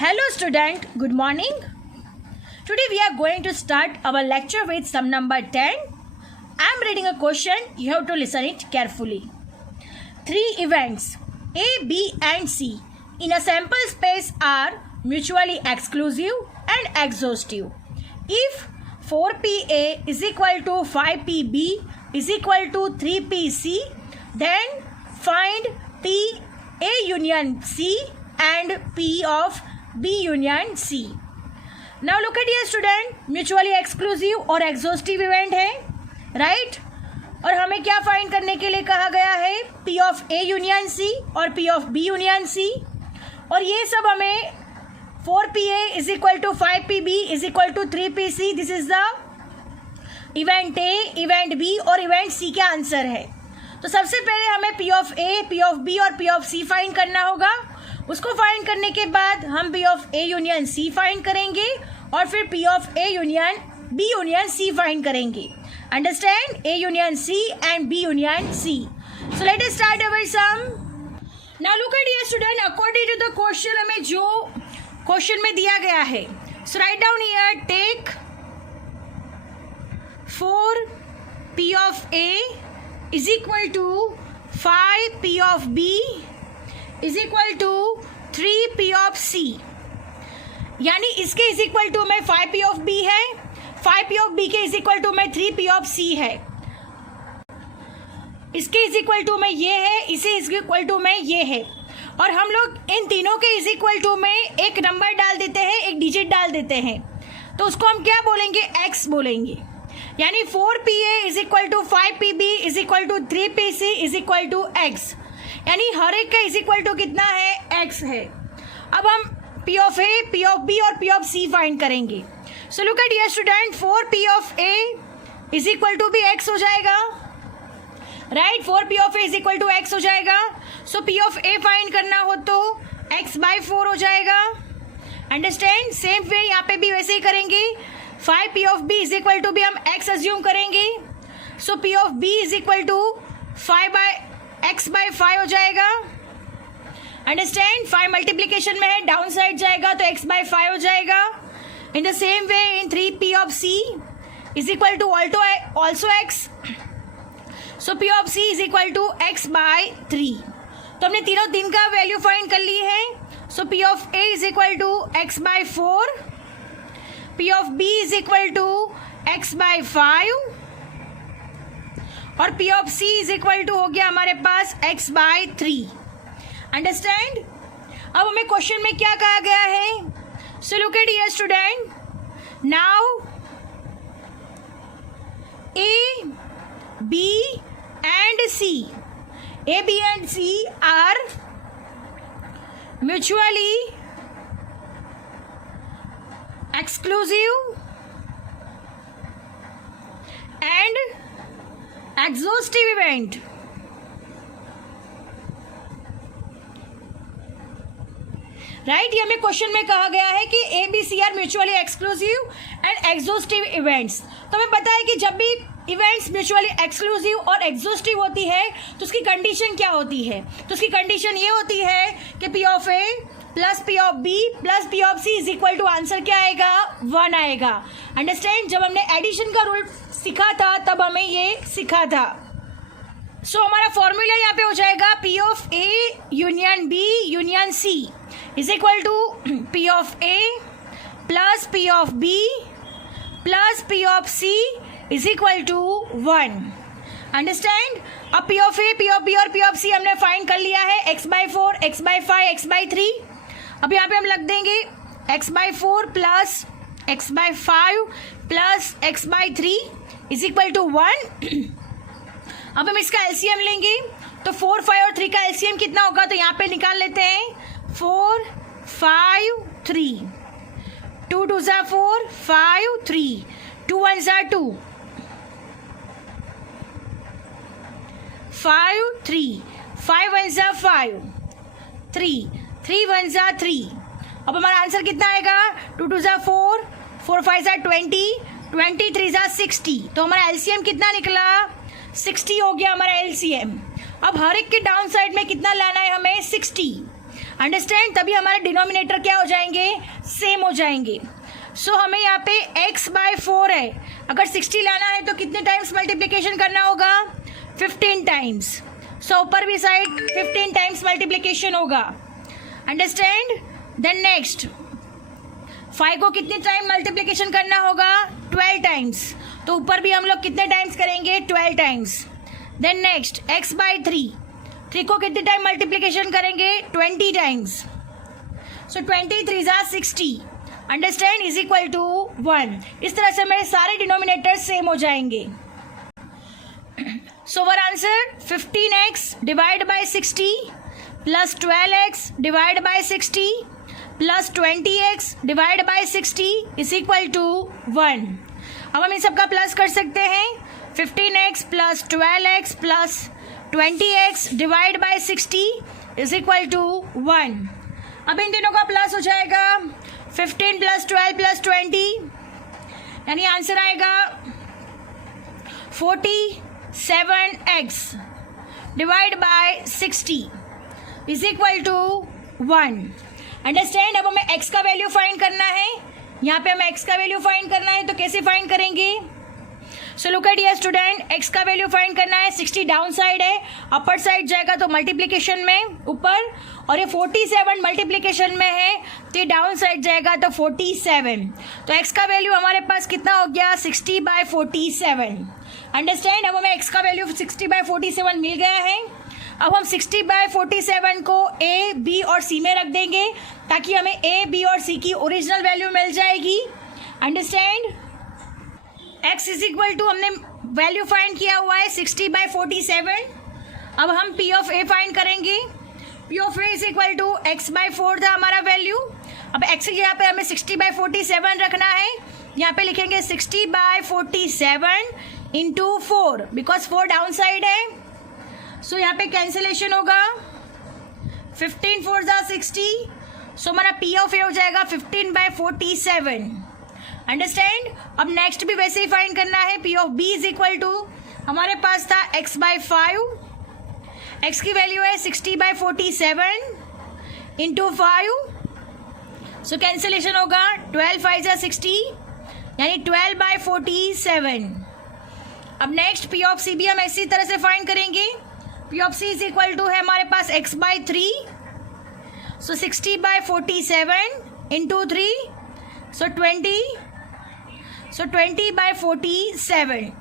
Hello student, good morning. Today we are going to start our lecture with sum number 10. I am reading a question, you have to listen it carefully. 3 events A, B and C in a sample space are mutually exclusive and exhaustive. If 4PA is equal to 5PB is equal to 3PC, then find P A union C and P of B union C. Now look at here student, mutually exclusive और exhaustive event है, right? और हमें क्या find करने के लिए कहा गया है? P of A union C और P of B union C. और ये सब हमें 4PA is equal to 5PB is equal to 3PC, this is the event A, event B और इवेंट C का आंसर है. तो सबसे पहले हमें P of A, P of B और P ऑफ C फाइंड करना होगा. उसको फाइंड करने के बाद हम P of A union C find करेंगे और फिर P of A union B union C find करेंगे. Understand? A union C and B union C. So let us start our sum. Now look at here student, according to the question हमें जो question में दिया गया है, so write down here, take 4P of A is equal to 5P of B is equal to 3P of C. यानी इसके is equal to में 5P of B है, 5P ऑफ B के इज इक्वल टू में 3P of C है, इसके is equal to में ये है, इसे इज इक्वल टू में ये है. और हम लोग इन तीनों के इज इक्वल टू में एक नंबर डाल देते हैं, एक डिजिट डाल देते हैं, तो उसको हम क्या बोलेंगे? X बोलेंगे. यानी 4PA is equal to 5PB is equal to 3PC is equal to X. यानी हर एक का इज इक्वल टू कितना है? X है. अब हम P of A, P of B और P ऑफ C फाइंड करेंगे. So look at here student, 4P of A is equal to भी X हो जाएगा, right? 4P of A is equal to X हो जाएगा. So P of A find करना हो तो X बाई 4 हो जाएगा. अंडरस्टैंड? सेम वे यहाँ पे भी वैसे ही करेंगे. 5P of B is equal to भी हम X अज्यूम करेंगे. So P of B is equal to 5/X by 5 हो जाएगा. अंडरस्टैंड? 5 मल्टीप्लीकेशन में है, डाउन साइड जाएगा तो X बाई 5 हो जाएगा. In the same way in 3P of C is equal to also X. So P of C is equal to X by 3. तो हमने तीन का वैल्यू फाइंड कर ली है. So P of A is equal to X by 4, P of B is equal to X by 5 और P of C is equal to हो गया हमारे पास X बाई 3. अंडरस्टैंड? अब हमें क्वेश्चन में क्या कहा गया है? सो look at here student, now A, B and C, A, B and C are mutually exclusive and exhaustive event. Right? ये हमें क्वेश्चन में कहा गया है कि A, B, C are mutually exclusive and exhaustive events. तो हमें पता है कि जब भी इवेंट्स म्यूचुअली एक्सक्लूसिव और एग्जॉस्टिव होती है तो उसकी कंडीशन क्या होती है? तो उसकी कंडीशन ये होती है कि P of A plus P of B plus P of C is equal to answer क्या आएगा? 1 आएगा. अंडरस्टैंड? जब हमने एडिशन का रूल सीखा था तब हमें ये सीखा था. सो हमारा फॉर्मूला यहाँ पे हो जाएगा P of A union B union C is equal to P of A plus P of B plus P of C is equal to 1. Understand? अब P of A, P of B और P of C हमने find कर लिया है. X by 4, X by 5, X by 3. अब यहाँ पे हम लग देंगे X by 4 plus X by 5 plus X by 3 is equal to 1. अब हम इसका एलसीएम लेंगे तो 4, 5 और 3 का एलसीएम कितना होगा? तो यहाँ पे निकाल लेते हैं. 4, 5, 3. 2 2 ज़ा 4, 5, 3. 2 1 ज़ा 2, 5, 3. 5 1 ज़ा 5, 3. 3 1 ज़ा 3. अब हमारा आंसर कितना आएगा? 2 2 ज़ा 4, 4 5 ज़ा 20, 23 ज़ा 60. तो हमारा एलसीएम कितना निकला? 60 हो गया हमारा एलसीएम. अब हर एक के डाउन साइड में कितना लाना है हमें? 60. अंडरस्टैंड, तभी हमारे डिनोमिनेटर क्या हो जाएंगे, सेम हो जाएंगे। सो हमें यहाँ पे x/4 है, अगर 60 लाना है तो कितने टाइम्स मल्टीप्लिकेशन करना होगा, 15 टाइम्स। सो ऊपर भी साइड 15 टाइम्स मल्टीप्लिकेशन होगा, अंडरस्टैंड। देन नेक्स्ट 5 को कितने टाइम मल्टीप्लिकेशन करना होगा, 12 टाइम्स, तो ऊपर भी हम लोग कितने टाइम्स करेंगे, 12 टाइम्स। देन नेक्स्ट x/3, 3 को कितने टाइम मल्टीप्लिकेशन करेंगे, 20 टाइम्स। सो 20 3 ज़ा 60, अंडरस्टैंड, इज इक्वल टू 1। इस तरह से मेरे सारे डिनोमिनेटर सेम हो जाएंगे। So our answer 15x divide by 60 plus 12x divide by 60 plus 20x divide by 60 is equal to 1। अब हम इन सबका प्लस कर सकते हैं, 15x plus 12x plus 20x divide by 60 is equal to 1। अब इन तीनों का प्लस हो जाएगा, 15 प्लस 12 प्लस 20, यानी आंसर आएगा 47x divide by 60 is equal to 1। Understand. अब हमें x का वैल्यू फाइंड करना है, यहाँ पे हमें x का वैल्यू फाइंड करना है, तो कैसे फाइंड करेंगे। So look at here student, x का वैल्यू फाइंड करना है, 60 डाउन साइड है, अपर साइड जाएगा तो मल्टीप्लिकेशन में ऊपर, और ये 47 मल्टीप्लिकेशन में है तो ये डाउन साइड जाएगा तो 47। तो x का वैल्यू हमारे पास कितना हो गया, 60/47। अंडरस्टैंड। अब हमें x का वैल्यू 60/47 मिल गया है। अब हम 60/47 को a, b और c में रख देंगे ताकि हमें a, b और c की ओरिजिनल वैल्यू मिल जाएगी। Understand. x is equal to, हमने वैल्यू फाइंड किया हुआ है 60/47। अब हम p ऑफ a फाइंड करेंगे। p of a is equal to x/4 था हमारा वैल्यू। अब x यहाँ पे हमें 60/47 रखना है, यहाँ पे लिखेंगे 60/47 इंटू 4, बिकॉज 4 डाउन साइड है। सो यहाँ पे कैंसिलेशन होगा, 15 4 ज़ा 60, सो हमारा p ऑफ a हो जाएगा 15/47। अंडरस्टैंड। अब नेक्स्ट भी वैसे ही फाइंड करना है, p of b is equal to, हमारे पास था x/5, x की वैल्यू है 60/47 इंटू 5, सो कैंसिलेशन होगा, 12 5 ज़ा 60, यानी 12/47। अब नेक्स्ट p ऑफ c भी हम इसी तरह से फाइंड करेंगे। p of c is equal to है हमारे पास x/3, सो 60/47 इंटू 3, सो 20, सो 20/47।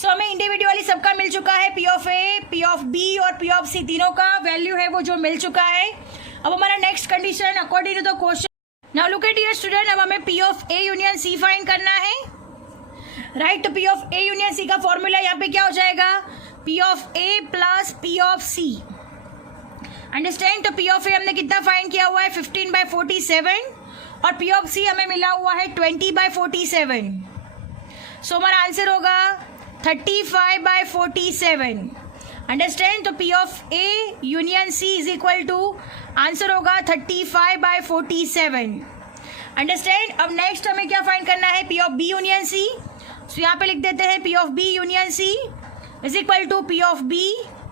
सो हमें इंडिविजुअली सबका मिल चुका है, p of a, p of b और p ऑफ c तीनों का वैल्यू है वो जो मिल चुका है। अब हमारा next condition according to the question, now look at here student, अब हमें p of a union c find करना है, राइट। तो p of a union c का फॉर्मूला यहाँ पे क्या हो जाएगा, p of a plus p of c। Understand. तो p ऑफ a हमने कितना फाइंड किया हुआ है, 15/47, और p ऑफ c हमें मिला हुआ है 20/47। सो हमारा आंसर होगा 35/47। अंडरस्टैंड। तो p of a union c is equal to, answer होगा 35/47। अंडरस्टैंड। अब नेक्स्ट हमें क्या फाइंड करना है, p of b union c। So यहाँ पे लिख देते हैं p of b union c is equal to p of b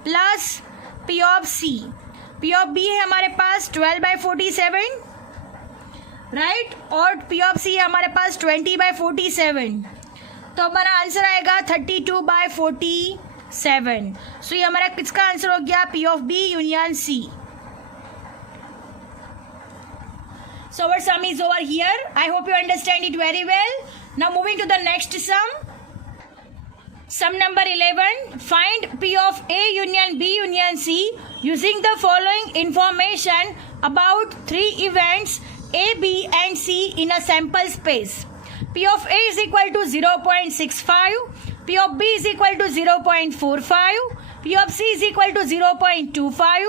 plus p of c। p of b है हमारे पास 12/47, राइट, और p ऑफ c है हमारे पास 20/47। तो हमारा आंसर आएगा 32/47। सो ये हमारा किसका आंसर हो गया, p of b union c। So our sum is over here. I hope you understand it very well. Now moving to the next sum. Sum number 11. Find P of A union B union C using the following information about 3 events A, B and C in a sample space. P of A is equal to 0.65. P of B is equal to 0.45. P of C is equal to 0.25.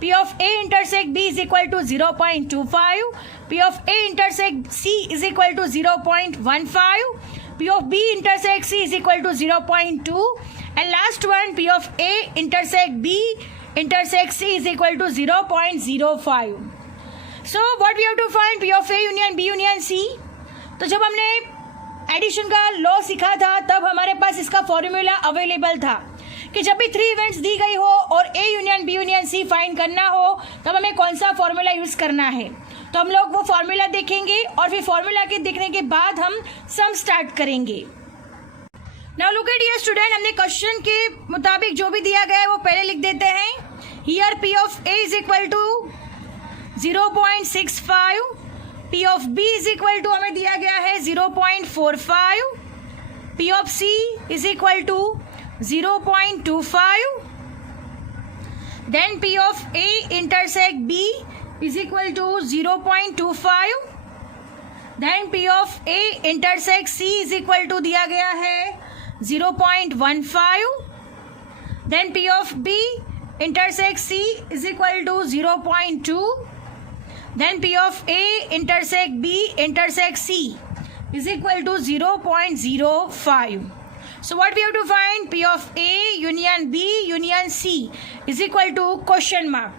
P of A intersect B is equal to 0.25. P of A intersect C is equal to 0.15. P of B intersect C is equal to 0.2. And last one, P of A intersect B intersect C is equal to 0.05. So what we have to find, P of A union B union C. तो जब हमने addition का law सीखा था तब हमारे पास इसका formula available था कि जब भी 3 इवेंट्स दी गई हो और A union B union C find करना हो तब हमें कौन सा फॉर्मूला यूज़ करना है। तो हम लोग वो फॉर्मूला देखेंगे और फिर फॉर्मूला के देखने के बाद हम सम स्टार्ट करेंगे। Now look at here student, हमने क्वेश्चन के मुताबिक जो भी दिया गया है वो पहले लिख देते हैं। Here P of A is equal to 0.65, P of B is equal to हमें दिया गया है 0.45, P of C is equal to 0.25, then P of A intersect B is equal to 0.25, then P of A intersect C is equal to दिया गया है 0.15, then P of B intersect C is equal to 0.2, then P of A intersect B intersect C is equal to 0.05. So what we have to find? P of A union B union C is equal to question mark.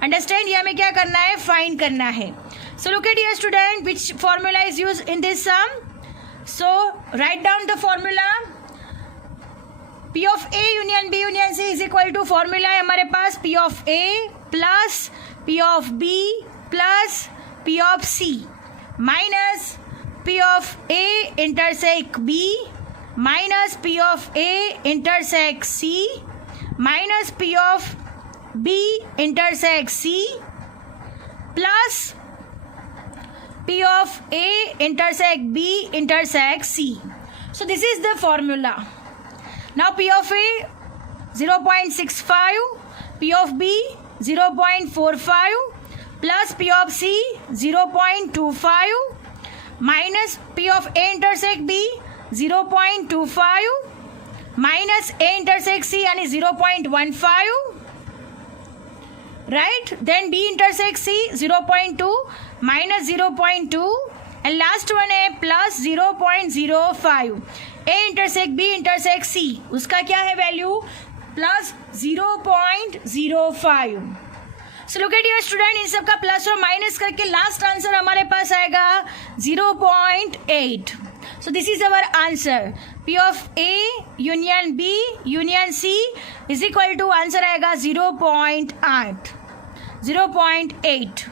Understand? ये हमें क्या करना है? Find करना है. So look at here student, which formula is used in this sum. So write down the formula. P of A union B union C is equal to formula है हमारे पास P of A plus P of B plus P of C minus P of A intersect B minus P of A intersect C minus P of B intersect C plus P of A intersect B intersect C. So this is the formula. Now P of A 0.65, P of B 0.45 plus P of C 0.25 minus P of A intersect B 0.25 minus A intersect C यानी 0.15, right? Then B intersect C 0.2 minus 0.2 and last one है plus 0.05. A intersect B intersect C उसका क्या है value? Plus 0.05. So look at your student, इन सब का plus और minus करके लास्ट आंसर हमारे पास आएगा 0.8. So this is our answer. P of A union B union C is equal to answer आएगा 0.8.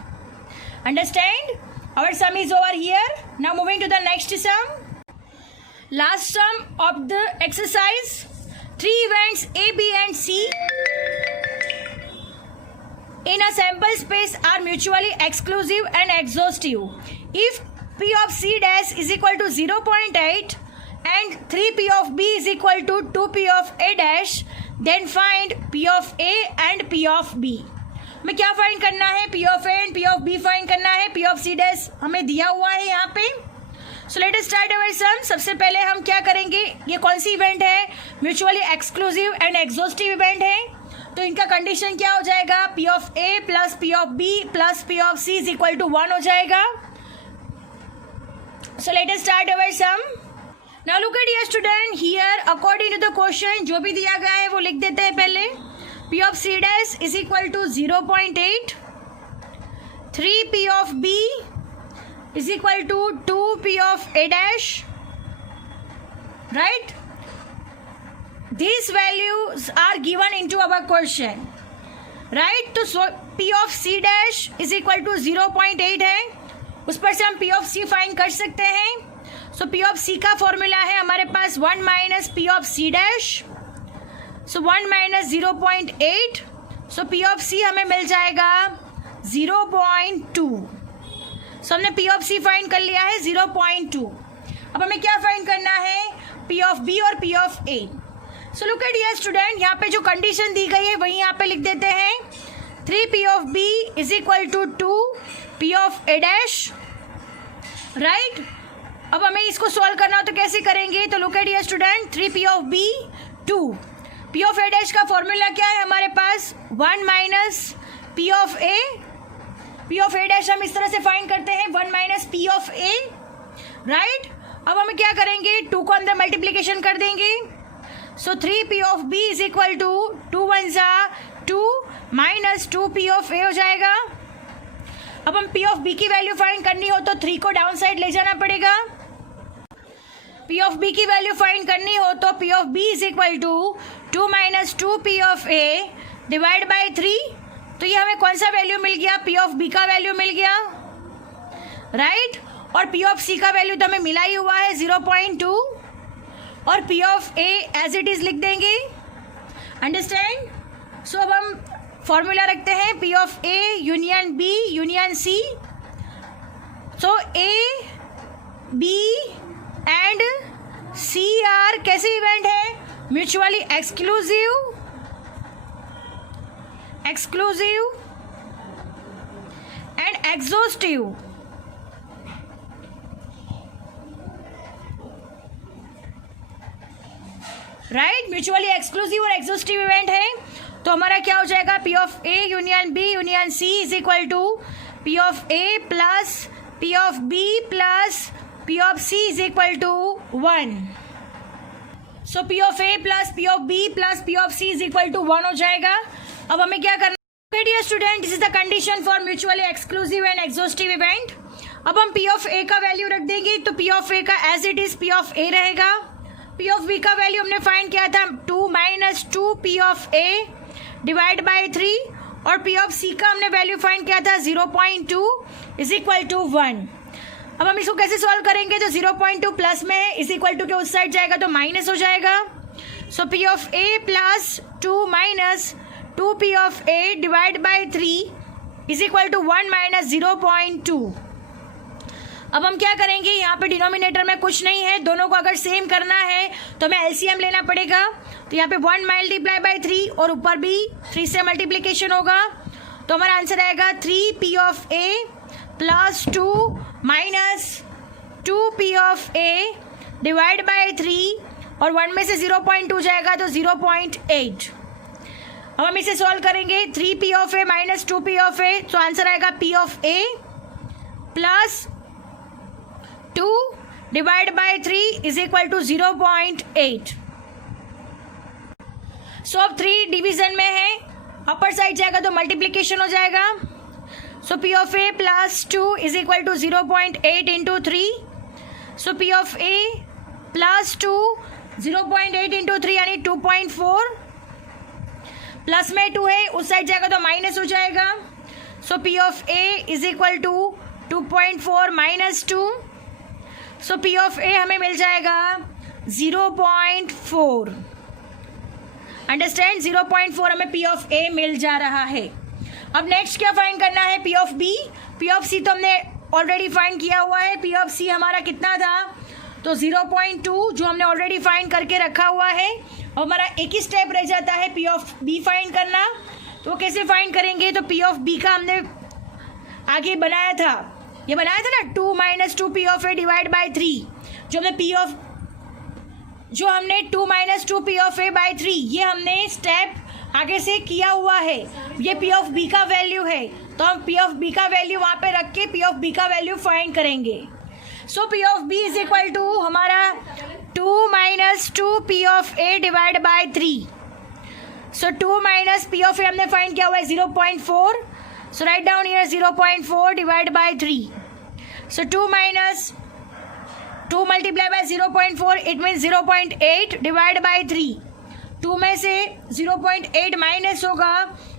Understand? Our sum is over here. Now moving to the next sum. Last sum of the exercise, 3 events A, B and C in a sample space are mutually exclusive and exhaustive. If P of C dash is equal to 0.8 and 3P of B is equal to 2P of A dash, then find P of A and P of B. हमें क्या find करना है? P of A and P of B find करना है. P of C dash हमें दिया हुआ है यहाँ पे. So let us start our sum. सबसे पहले हम क्या करेंगे? ये कौन सी इवेंट है? Mutually exclusive and exhaustive event है. तो इनका कंडीशन क्या हो जाएगा? P of A plus P of B plus P of C is equal to 1 हो जाएगा. So let us start our sum. Now look at here student, here according to the question जो भी दिया गया है वो लिख देते हैं पहले. P of C dash is equal to 0.8, 3P of B is equal to 2P of A dash, right? These values are given into our question, right? तो P of C dash is equal to 0.8 है, उस पर से हम P of C find कर सकते हैं. So P of C का फॉर्मूला है हमारे पास 1 minus P of C dash, so 1 minus 0.8, so P of C हमें मिल जाएगा 0.2. सो हमने P ऑफ C फाइंड कर लिया है 0.2. अब हमें क्या फाइंड करना है? P ऑफ B और P of A. So look at here student, यहाँ पे जो कंडीशन दी गई है वही यहाँ पे लिख देते हैं. 3P of B is equal to 2P of A dash, right? अब हमें इसको सॉल्व करना हो तो कैसे करेंगे? तो look at here student, 3P of B 2, P of A dash का फॉर्मूला क्या है हमारे पास? 1 minus P of A. P of A dash हम इस तरह से फाइंड करते हैं 1 minus P of A, right? अब हम क्या करेंगे? 2 को अंदर मल्टीप्लीकेशन कर देंगे. So 3P of B is equal to 2 1 जा 2 माइनस 2P ऑफ A हो जाएगा. अब हम P ऑफ B की वैल्यू फाइंड करनी हो तो 3 को डाउन साइड ले जाना पड़ेगा. P ऑफ B की वैल्यू फाइंड करनी हो तो P of B is equal to 2 minus 2p of A divide by 3. तो ये हमें कौन सा वैल्यू मिल गया? p ऑफ b का वैल्यू मिल गया, राइट. और p ऑफ c का वैल्यू तो हमें मिला ही हुआ है 0.2, और p of a as it is लिख देंगे. अंडरस्टैंड? सो अब हम फॉर्मूला रखते हैं p of a union b union c. So a b and c are कैसे इवेंट है? Mutually exclusive and exhaustive. Right, mutually exclusive और एग्जॉस्टिव इवेंट है. तो हमारा क्या हो जाएगा? p of a union b union c is equal to p of a plus p of b plus p of c is equal to 1. So p of a plus p of b plus p of c is equal to 1 हो जाएगा. अब हमें क्या करना है? Dear student, this is the condition for mutually exclusive and exhaustive event. अब हम p of a का वैल्यू रख देंगे. तो p ऑफ a का as it is p of a रहेगा. p ऑफ b का वैल्यू हमने फाइंड किया था 2 minus 2p of a divide by 3, और p ऑफ c का हमने वैल्यू फाइंड किया था 0.2 इज इक्वल टू 1. अब हम इसको कैसे सॉल्व करेंगे? तो 0.2 प्लस में है, इज इक्वल टू के उस साइड जाएगा तो माइनस हो जाएगा. So p of a plus 2 minus 2p of a divide by 3 is equal to 1 minus 0.2. अब हम क्या करेंगे? यहाँ पे डिनोमिनेटर में कुछ नहीं है, दोनों को अगर सेम करना है तो हमें एलसीएम लेना पड़ेगा. तो यहाँ पे 1 मल्टीप्लाई बाई 3 और ऊपर भी 3 से मल्टीप्लीकेशन होगा. तो हमारा आंसर आएगा 3p of a plus 2 minus 2p of a divide by 3, और 1 में से 0.2 जाएगा तो 0.8. अब हम इसे सॉल्व करेंगे. 3p of a minus 2p of a, तो आंसर आएगा p of a plus 2 divide by 3 is equal to 0.8. So अब 3 डिवीजन में है, अपर साइड जाएगा तो मल्टीप्लीकेशन हो जाएगा. So p of a plus 2 is equal to 0.8 into 3. So p of a plus 2 0.8 into 3 यानी 2.4. प्लस में 2 है, उस साइड जाएगा तो माइनस हो जाएगा. So p of a is equal to 2.4 minus 2. So p of a हमें मिल जाएगा 0.4. अंडरस्टैंड? 0.4 हमें p ऑफ a मिल जा रहा है. अब नेक्स्ट क्या फाइंड करना है? p of b. p of c तो हमने ऑलरेडी फाइंड किया हुआ है. p ऑफ c हमारा कितना था? तो 0.2 जो हमने ऑलरेडी फाइंड करके रखा हुआ है. और हमारा एक ही स्टेप रह जाता है p ऑफ b फाइंड करना. तो कैसे फाइंड करेंगे? तो p ऑफ b का हमने आगे बनाया था, ये बनाया था ना 2 minus 2p of a divide by 3. जो हमने 2 minus 2p of a by 3 ये हमने स्टेप आगे से किया हुआ है. ये p ऑफ b का वैल्यू है, तो हम p ऑफ b का वैल्यू वहाँ पे रख के p ऑफ b का वैल्यू फाइंड करेंगे. So p of b is equal to हमारा 2 minus 2p of a divide by 3. So 2 minus p of a हमने फाइंड किया हुआ है 0.4. So write down here 0.4 divided by 3. So 2 minus 2 multiplied by 0.4 it means 0.8 divided by 3. 2 में से 0.8 minus होगा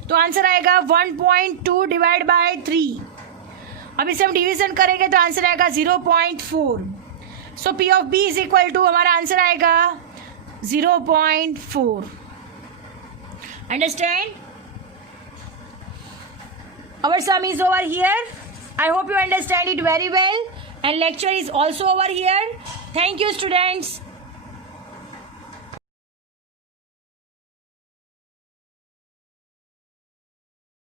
तो answer आएगा 1.2 डिवाइड बाय 3. अब इसे हम डिवीजन करेंगे तो आंसर आएगा 0.4. So p of b is equal to हमारा आंसर आएगा 0.4. Understand? Our sum is over here. I hope you understand it very well, and lecture is also over here. Thank you, students.